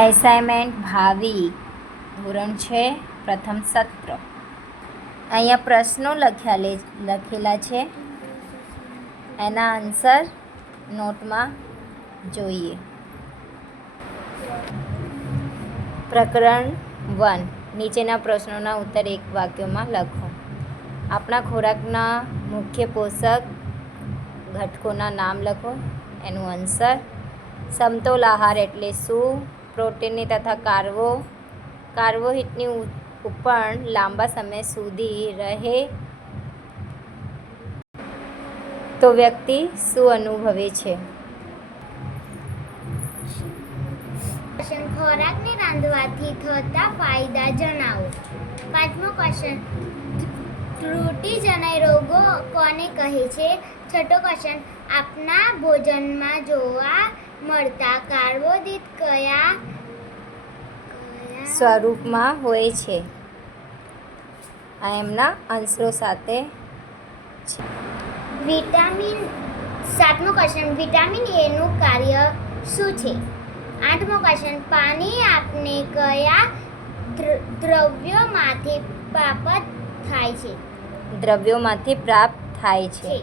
Assignment ભાવિ ધોરણ 6 પ્રથમ સત્ર. અહીંયા પ્રશ્નો લખેલા છે, એના આન્સર નોટમાં જોઈએ. પ્રકરણ 1. નીચેના પ્રશ્નોના ઉત્તર એક વાક્યમાં લખો. આપણા ખોરાકના મુખ્ય પોષક ઘટકોના નામ લખો. એનું આન્સર. સમતોલ આહાર એટલે શું? પ્રોટીનની તથા કાર્બોહાઈડ્રેટની ઉપજ લાંબા સમય સુધી રહે તો વ્યક્તિ શું અનુભવે છે? ખોરાકને રાંધવાથી થતા ફાયદા જણાવો. 5મો ક્વેશ્ચન, ત્રુટિજનક રોગો કોને કહે છે? 6થો ક્વેશ્ચન, આપણા ભોજનમાં જોવા મળતા કાર્બોહાઈડ્રેટ કયા સ્વરૂપમાં હોય છે? આ એમના આન્સરો સાથે છે. 7મો ક્વેશ્ચન, વિટામિન એ નું કાર્ય શું છે? 8મો ક્વેશ્ચન, પાણી આપણે કયા દ્રવ્યોમાંથી પ્રાપ્ત થાય છે? દ્રવ્યોમાંથી પ્રાપ્ત થાય છે.